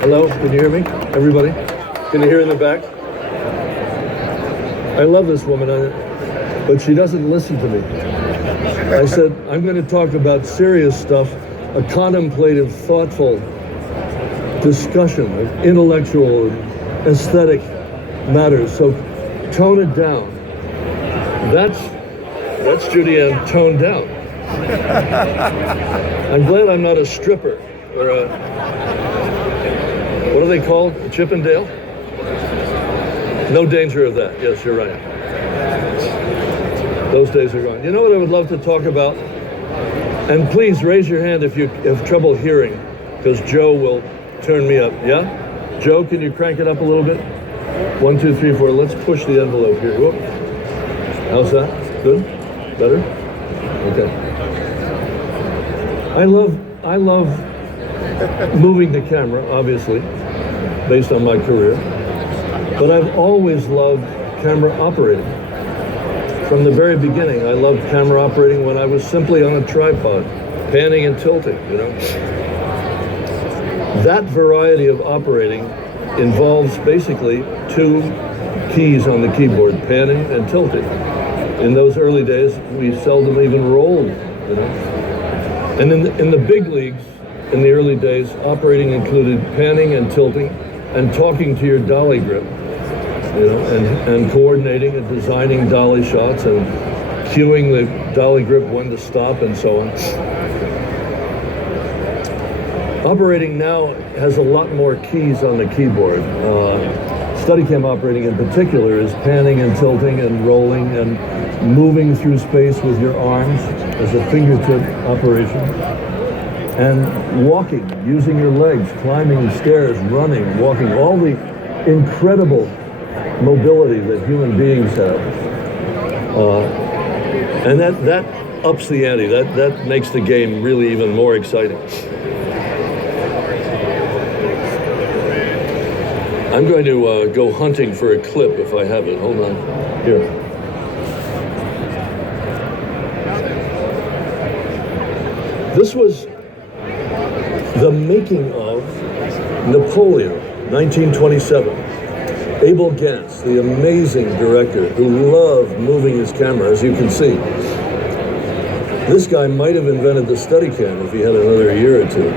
Hello, can you hear me? Everybody? Can you hear in the back? I love this woman, but she doesn't listen to me. I said, I'm going to talk about serious stuff, a contemplative, thoughtful discussion of intellectual and aesthetic matters. So tone it down. That's Julianne toned down. I'm glad I'm not a stripper or a, what are they called? A Chippendale? No danger of that. Yes, you're right. Those days are gone. You know what I would love to talk about? And please raise your hand if you have trouble hearing, because Joe will turn me up. Yeah? Joe, can you crank it up a little bit? 1, 2, 3, 4. Let's push the envelope here. Whoop. How's that? Good? Better? Okay. I love moving the camera, obviously, based on my career. But I've always loved camera operating. From the very beginning, I loved camera operating when I was simply on a tripod, panning and tilting, you know. That variety of operating involves basically 2 keys on the keyboard, panning and tilting. In those early days, we seldom even rolled, you know. And in the big leagues, in the early days, operating included panning and tilting and talking to your dolly grip, you know, and coordinating and designing dolly shots and cueing the dolly grip when to stop and so on. Operating now has a lot more keys on the keyboard. Steadicam operating in particular is panning and tilting and rolling and moving through space with your arms as a fingertip operation. And walking, using your legs, climbing stairs, running, walking, all the incredible mobility that human beings have. And that ups the ante. That makes the game really even more exciting. I'm going to go hunting for a clip if I have it. Hold on. Here. This was the making of Napoleon, 1927. Abel Gance, the amazing director who loved moving his camera, as you can see. This guy might have invented the Steadicam if he had another year or 2.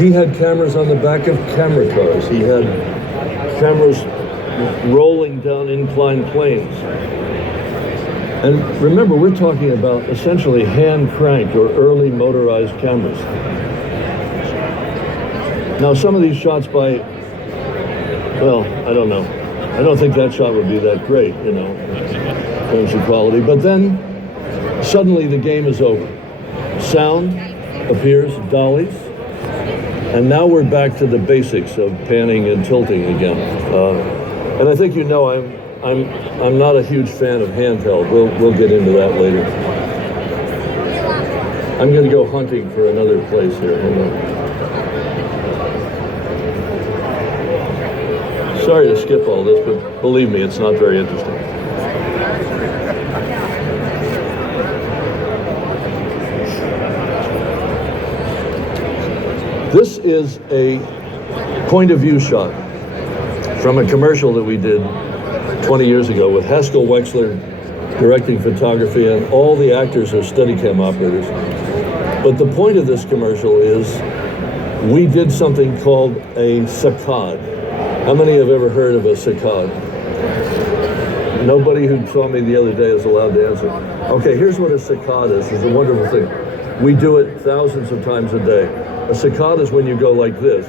He had cameras on the back of camera cars. He had cameras rolling down inclined planes. And remember, we're talking about essentially hand-cranked or early motorized cameras. Now, some of these shots by, well, I don't know. I don't think that shot would be that great, you know, in terms of quality. But then, suddenly the game is over. Sound appears, dollies, and now we're back to the basics of panning and tilting again. And I think you know I'm not a huge fan of handheld. We'll get into that later. I'm going to go hunting for another place here. Hold on. Sorry to skip all this, but believe me, it's not very interesting. This is a point of view shot from a commercial that we did 20 years ago with Haskell Wexler directing photography, and all the actors are Steadicam operators. But the point of this commercial is we did something called a saccade. How many have ever heard of a saccade? Nobody who saw me the other day is allowed to answer. Okay, here's what a saccade is. It's a wonderful thing. We do it thousands of times a day. A saccade is when you go like this,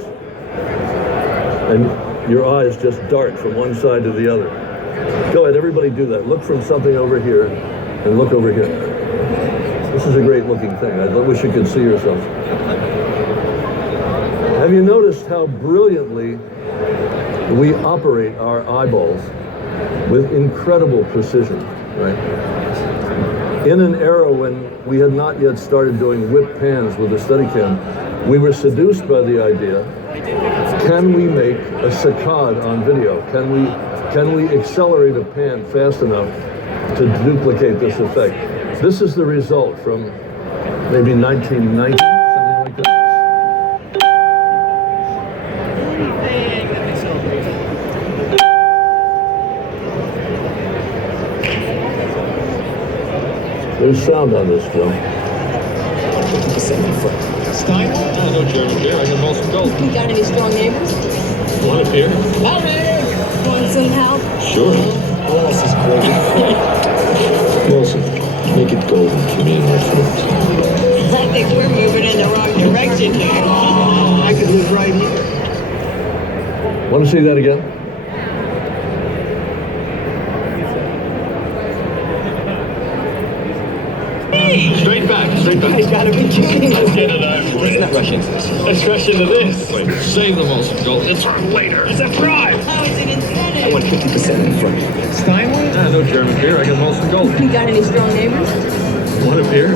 and your eyes just dart from one side to the other. Go ahead, everybody do that. Look from something over here, and look over here. This is a great looking thing. I wish you could see yourself. Have you noticed how brilliantly we operate our eyeballs with incredible precision, right? In an era when we had not yet started doing whip pans with the Steadicam, we were seduced by the idea, can we make a saccade on video? Can we accelerate a pan fast enough to duplicate this effect? This is the result from maybe 1990, something like that. There's sound on this, Joe. Stein? No German beer. I can roll some gold. You got any strong neighbors? Want a beer? Want some help? Sure. What else is crazy? Wilson, make it golden for me and my friends. I think we're moving in the wrong direction here. I could live right here. Want to see that again? Straight back, straight back. I gotta be kidding. Let's get it over with. Let's not rush into this. Let's rush into this. Wait, save the most gold. It's for later. It's a bribe. How is it incentive? I want 50% in front of you. Stein? No German beer. I can roll some gold. You got any strong neighbors? Want a beer?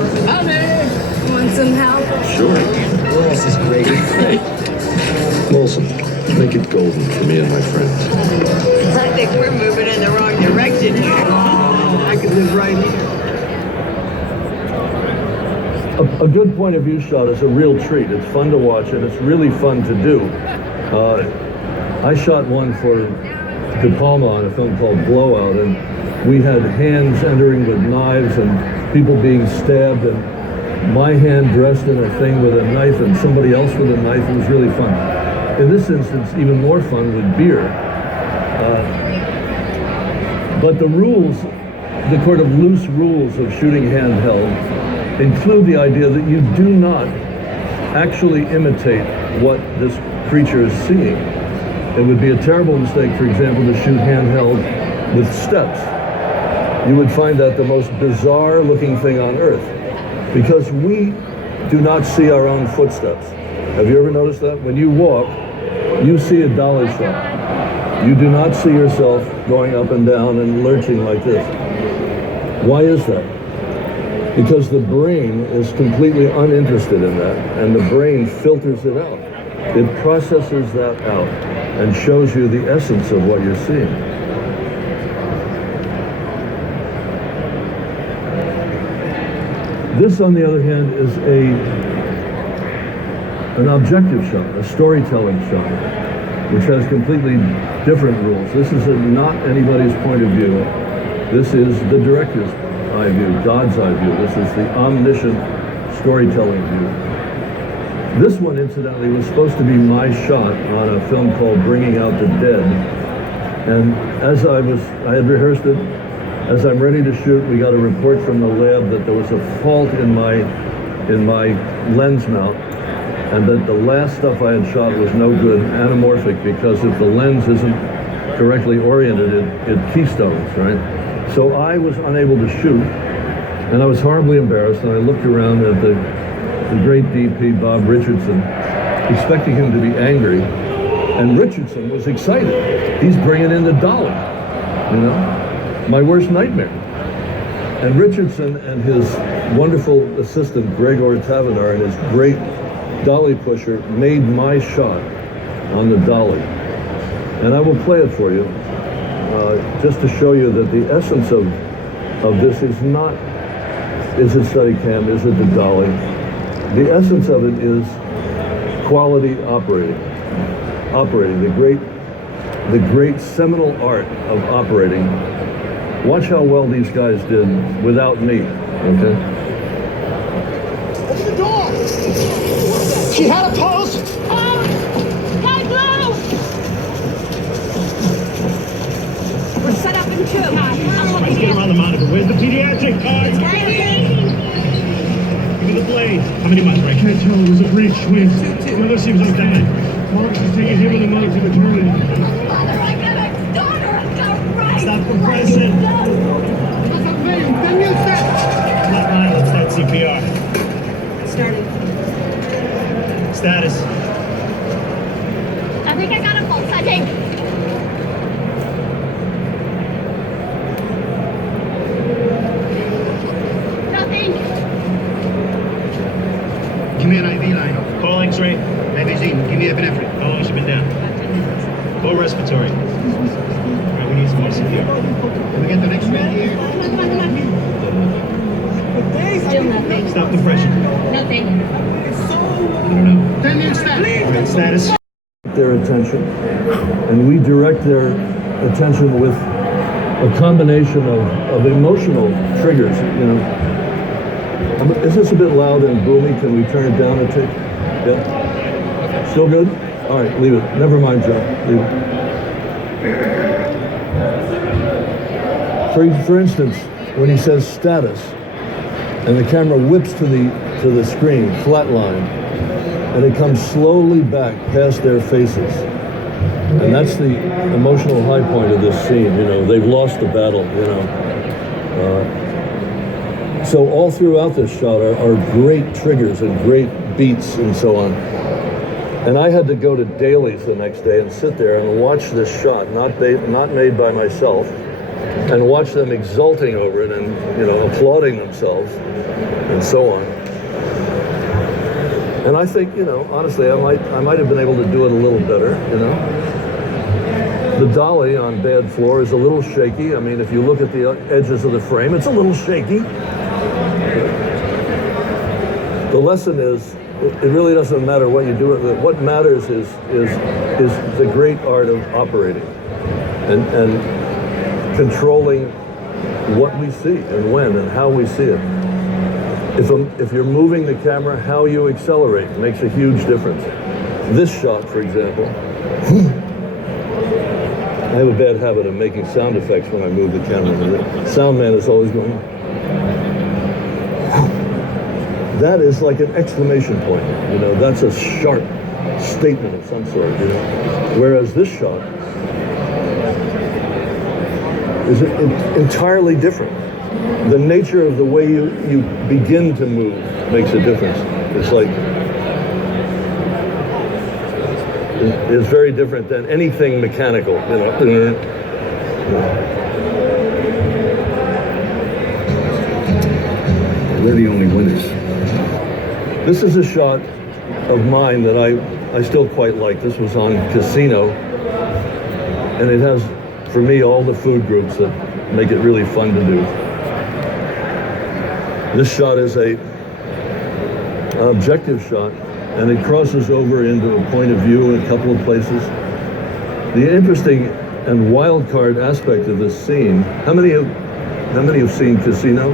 Want some help? Sure. What else is crazy? Hey. Wilson, make it golden for me and my friends. I think we're moving in the wrong direction here. I could live right here. A good point of view shot is a real treat. It's fun to watch and it's really fun to do. I shot one for De Palma on a film called Blowout, and we had hands entering with knives and people being stabbed, and my hand dressed in a thing with a knife and somebody else with a knife. It was really fun. In this instance, even more fun with beer. But the rules, the sort of loose rules of shooting handheld include the idea that you do not actually imitate what this creature is seeing. It would be a terrible mistake, for example, to shoot handheld with steps. You would find that the most bizarre looking thing on earth, because we do not see our own footsteps. Have you ever noticed that? When you walk, you see a dolly shot. You do not see yourself going up and down and lurching like this. Why is that? Because the brain is completely uninterested in that, and the brain filters it out. It processes that out and shows you the essence of what you're seeing. This, on the other hand, is an objective shot, a storytelling shot, which has completely different rules. This is not anybody's point of view. This is the director's eye view, God's eye view. This is the omniscient storytelling view. This one, incidentally, was supposed to be my shot on a film called Bringing Out the Dead. And as I had rehearsed it, as I'm ready to shoot, we got a report from the lab that there was a fault in my lens mount, and that the last stuff I had shot was no good, anamorphic, because if the lens isn't correctly oriented, it keystones, right? So I was unable to shoot, and I was horribly embarrassed, and I looked around at the great DP, Bob Richardson, expecting him to be angry, and Richardson was excited. He's bringing in the dolly, you know, my worst nightmare. And Richardson and his wonderful assistant, Gregor Tavenar, and his great dolly pusher made my shot on the dolly. And I will play it for you, just to show you that the essence of this is not, is it Steadicam, is it the dolly? The essence of it is quality operating, the great seminal art of operating. Watch how well these guys did without me, okay? Open the door! She had a pulse! We're set up in two. Let's get around the monitor. Where's the pediatric? It's ready. Give me the blade. How many months, Ray? Can't tell. It was a breach. Twin. Mother seems like that. Mom, she's taking him and the mother to maternity. Mother, I got a daughter. I've got rights. Stop compressing. Flat line. Start CPR. Started. Status. I think I got a pulse. I think. Nothing. Give me an IV line. Callings, Ray. IV, give me epinephrine. How long has she been down? Low respiratory. All right, we need some more CPR. Can we get the next one here? Still nothing. Stop the pressure. Nothing. I don't know. 10 minutes left. Okay, status. Their attention, and we direct their attention with a combination of emotional triggers, you know. Is this a bit loud and boomy? Can we turn it down a tick? Yeah? Still good? All right, leave it. Never mind, John. Leave it. For instance, when he says status, and the camera whips to the screen, flatline, and it comes slowly back past their faces. And that's the emotional high point of this scene, you know. They've lost the battle, you know. So all throughout this shot are great triggers and great beats and so on. And I had to go to Daly's the next day and sit there and watch this shot, not made by myself, and watch them exulting over it and, you know, applauding themselves and so on. And I think, you know, honestly, I might have been able to do it a little better, you know. The dolly on bad floor is a little shaky. I mean, if you look at the edges of the frame, it's a little shaky. The lesson is, it really doesn't matter what you do with it. What matters is the great art of operating and controlling what we see and when and how we see it. If you're moving the camera, how you accelerate makes a huge difference. This shot, for example, I have a bad habit of making sound effects when I move the camera. The sound man is always going. That is like an exclamation point, you know. That's a sharp statement of some sort, you know. Whereas this shot is entirely different. The nature of the way you begin to move makes a difference. It's like, it's very different than anything mechanical, you know. We're the only winners. This is a shot of mine that I still quite like. This was on Casino, and it has, for me, all the food groups that make it really fun to do. This shot is an objective shot, and it crosses over into a point of view in a couple of places. The interesting and wild card aspect of this scene. How many have seen Casino?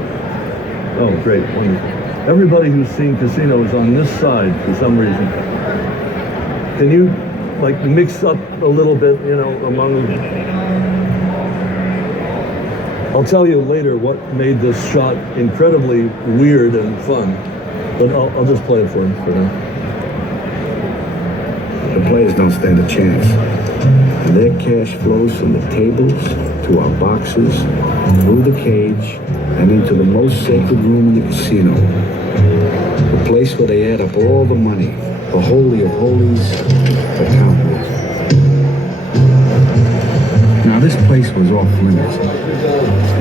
Oh, great, wonderful. Everybody who's seen Casino is on this side for some reason. Can you like mix up a little bit, you know, among them? I'll tell you later what made this shot incredibly weird and fun, but I'll just play it for him for now. The players don't stand a chance. And their cash flows from the tables to our boxes, through the cage, and into the most sacred room in the casino. The place where they add up all the money, the holy of holies, the countless. Now this place was off limits.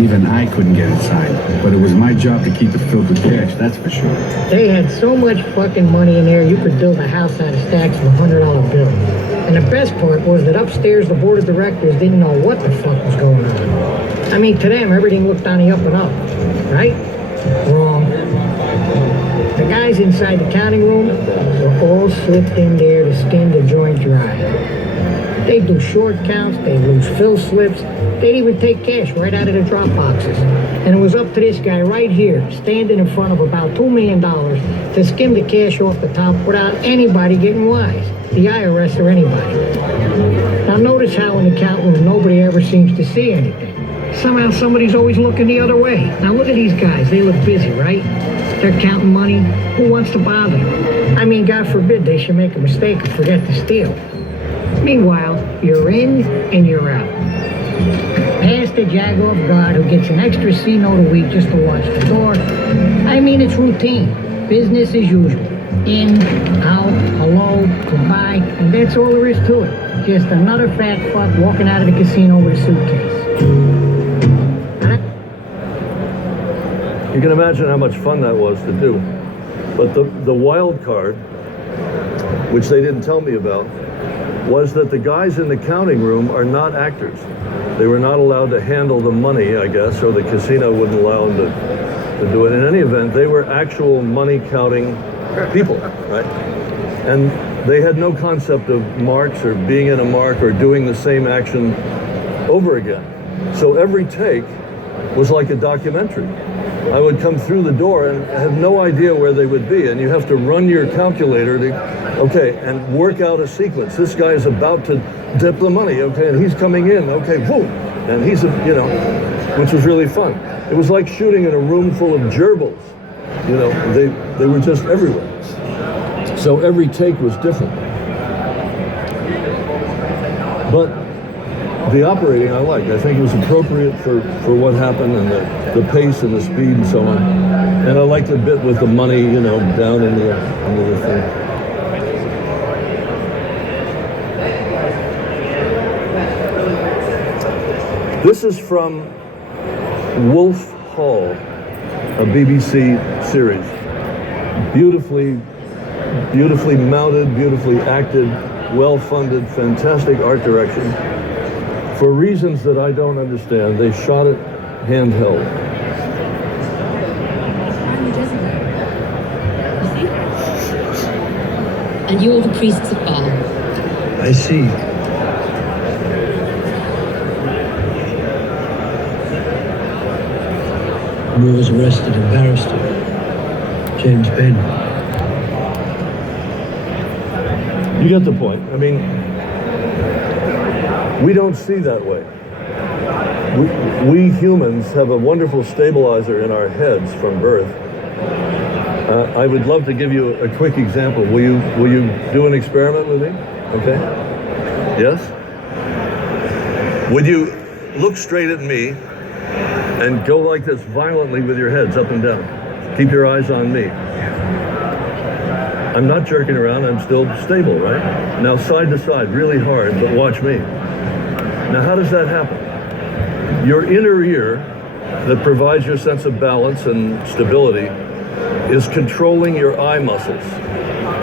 Even I couldn't get inside, but it was my job to keep it filled with cash, that's for sure. They had so much fucking money in there, you could build a house out of stacks of $100 bills. And the best part was that upstairs, the board of directors didn't know what the fuck was going on. I mean, to them, everything looked on the up and up, right? Wrong. The guys inside the counting room were all slipped in there to skin the joint dry. They'd do short counts, they'd lose fill slips, they'd even take cash right out of the drop boxes. And it was up to this guy right here, standing in front of about $2 million, to skim the cash off the top without anybody getting wise, the IRS or anybody. Now notice how in the count room nobody ever seems to see anything. Somehow somebody's always looking the other way. Now look at these guys, they look busy, right? They're counting money, who wants to bother? I mean, God forbid they should make a mistake and forget to steal. Meanwhile, you're in and you're out. Past the jagoff guard who gets an extra C-note a week just to watch the door. I mean, it's routine. Business as usual. In, out, hello, goodbye, and that's all there is to it. Just another fat fuck walking out of the casino with a suitcase. You can imagine how much fun that was to do. But the wild card, which they didn't tell me about, was that the guys in the counting room are not actors. They were not allowed to handle the money, I guess, or the casino wouldn't allow them to do it. In any event, they were actual money counting people, right? And they had no concept of marks or being in a mark or doing the same action over again. So every take was like a documentary. I would come through the door and have no idea where they would be. And you have to run your calculator to, okay, and work out a sequence. This guy is about to dip the money, okay, and he's coming in, okay, boom. And he's, you know, which was really fun. It was like shooting in a room full of gerbils. You know, they were just everywhere. So every take was different. But the operating I liked. I think it was appropriate for what happened and the pace and the speed and so on. And I liked the bit with the money, you know, down into the thing. This is from Wolf Hall, a BBC series. Beautifully mounted, beautifully acted, well-funded, fantastic art direction. For reasons that I don't understand, they shot it handheld. And you're the priests of Baal. I see. Moore was arrested and barrister. James Ben. You get the point. I mean, we don't see that way. We humans have a wonderful stabilizer in our heads from birth. I would love to give you a quick example. Will you do an experiment with me? Okay. Yes? Would you look straight at me and go like this violently with your heads up and down? Keep your eyes on me. I'm not jerking around, I'm still stable, right? Now side to side, really hard, but watch me. Now how does that happen? Your inner ear that provides your sense of balance and stability is controlling your eye muscles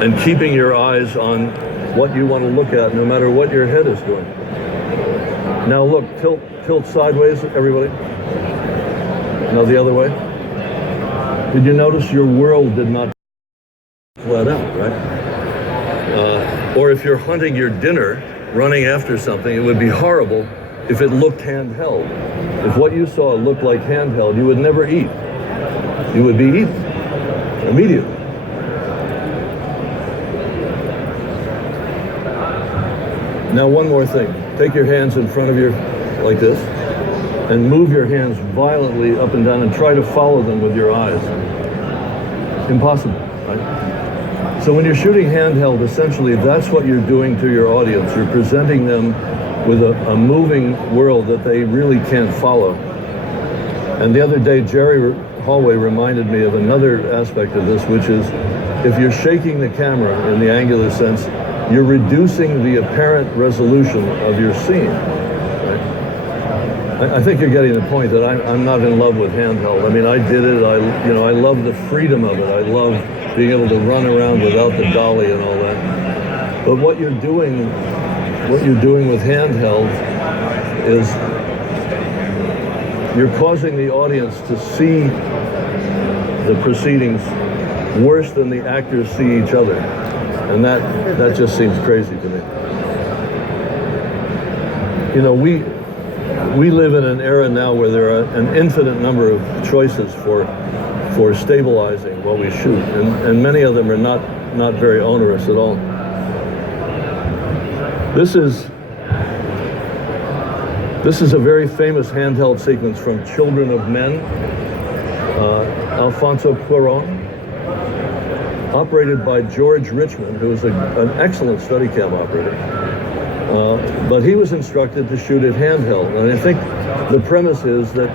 and keeping your eyes on what you want to look at no matter what your head is doing. Now look, tilt sideways, everybody. Now the other way. Did you notice your world did not flat out, right? Or if you're hunting your dinner, running after something, it would be horrible if it looked handheld. If what you saw looked like handheld, you would never eat. You would be eaten immediately. Now one more thing. Take your hands in front of you like this and move your hands violently up and down and try to follow them with your eyes. Impossible, right? So when you're shooting handheld, essentially that's what you're doing to your audience. You're presenting them with a moving world that they really can't follow. And the other day, Jerry Hallway reminded me of another aspect of this, which is if you're shaking the camera in the angular sense, you're reducing the apparent resolution of your scene. Right? I think you're getting the point that I'm not in love with handheld. I mean, I did it. I love the freedom of it. I love being able to run around without the dolly and all that. But what you're doing with handheld is you're causing the audience to see the proceedings worse than the actors see each other. And that just seems crazy to me. You know, we live in an era now where there are an infinite number of choices for stabilizing what we shoot, and many of them are not very onerous at all. This is a very famous handheld sequence from Children of Men, Alfonso Cuarón, operated by George Richmond, who was an excellent Steadicam operator. But he was instructed to shoot it handheld. And I think the premise is that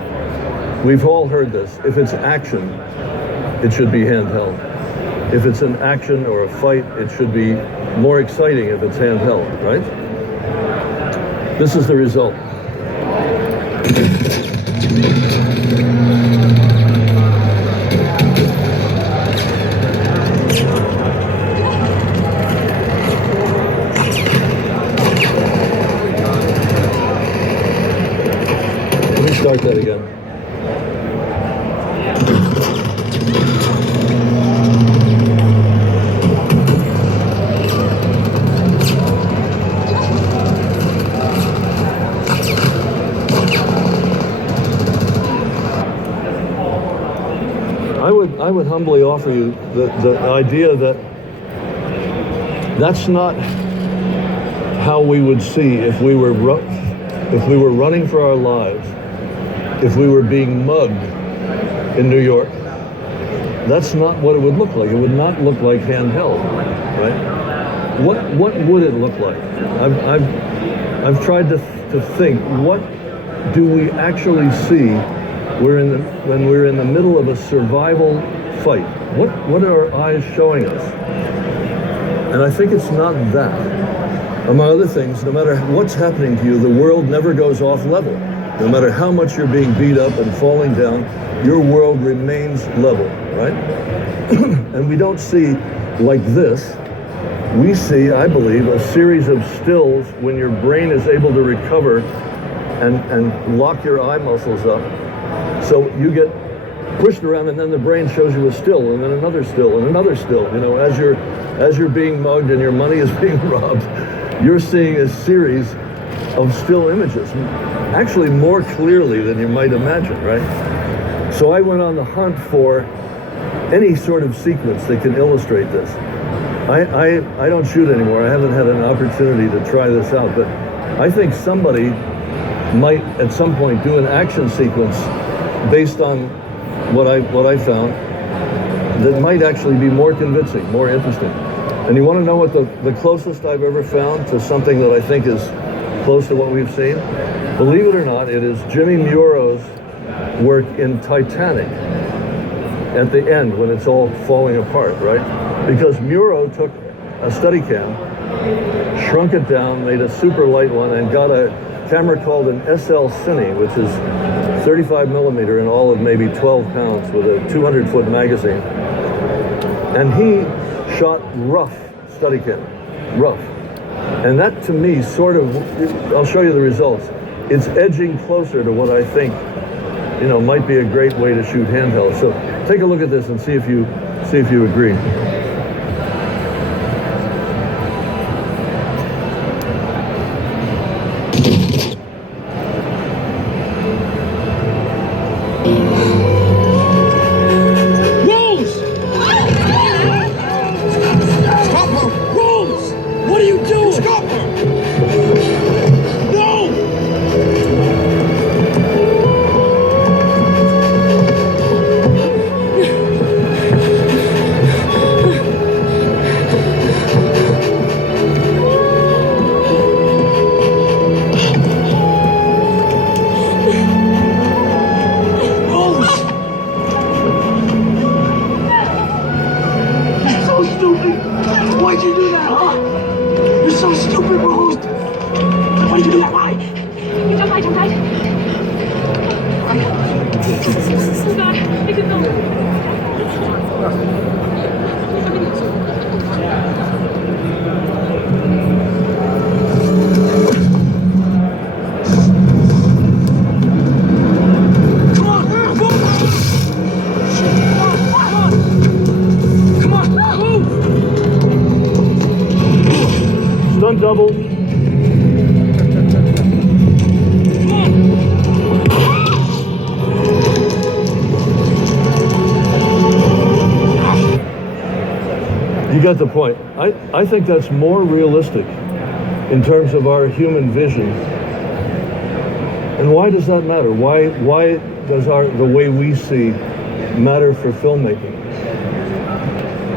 we've all heard this. If it's action, it should be handheld. If it's an action or a fight, it should be more exciting if it's handheld, right? This is the result. Let me start that again. would humbly offer you the idea that that's not how we would see if we were running for our lives, if we were being mugged in New York. That's not what it would look like. It would not look like handheld, right? What would it look like? I've tried to think, what do we actually see when we're in the middle of a survival fight? What are our eyes showing us? And I think it's not that. Among other things, no matter what's happening to you, the world never goes off level. No matter how much you're being beat up and falling down, your world remains level, right? And we don't see like this. We see, I believe, a series of stills when your brain is able to recover and lock your eye muscles up. So you get pushed around, and then the brain shows you a still, and then another still, and another still. You know, as you're being mugged and your money is being robbed, you're seeing a series of still images, actually more clearly than you might imagine, right? So I went on the hunt for any sort of sequence that can illustrate this. I don't shoot anymore. I haven't had an opportunity to try this out, but I think somebody might at some point do an action sequence based on what I found that might actually be more convincing, more interesting. And you want to know what the closest I've ever found to something that I think is close to what we've seen? Believe it or not, it is Jimmy Muro's work in Titanic at the end when it's all falling apart, right? Because Muro took a Steadicam, shrunk it down, made a super light one, and got a camera called an SL Cine, which is 35 millimeter and all of maybe 12 pounds with a 200-foot magazine. And he shot rough Steadicam, rough. And that to me sort of, I'll show you the results. It's edging closer to what I think, you know, might be a great way to shoot handheld. So take a look at this and see if you agree. Double. You get the point. I think that's more realistic in terms of our human vision. And why does that matter? Why does the way we see matter for filmmaking?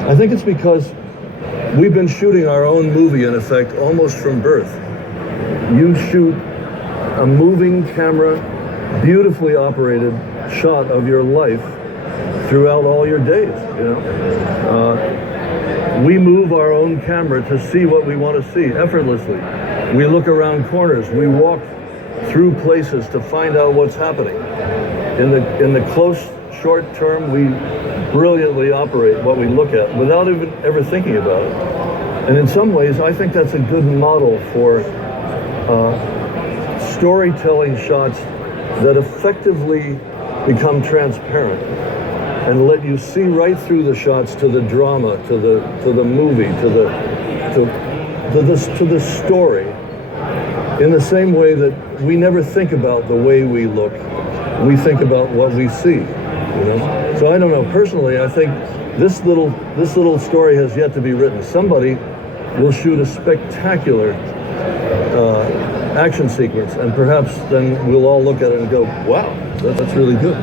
I think it's because we've been shooting our own movie, in effect, almost from birth. You shoot a moving camera, beautifully operated shot of your life throughout all your days, you know? We move our own camera to see what we want to see effortlessly. We look around corners. We walk through places to find out what's happening. In the close, short term, we brilliantly operate what we look at without even ever thinking about it. And in some ways, I think that's a good model for storytelling shots that effectively become transparent and let you see right through the shots to the drama, to the movie, to the story. In the same way that we never think about the way we look, we think about what we see, you know? So I don't know. Personally, I think this little story has yet to be written. Somebody will shoot a spectacular action sequence, and perhaps then we'll all look at it and go, wow, that's really good.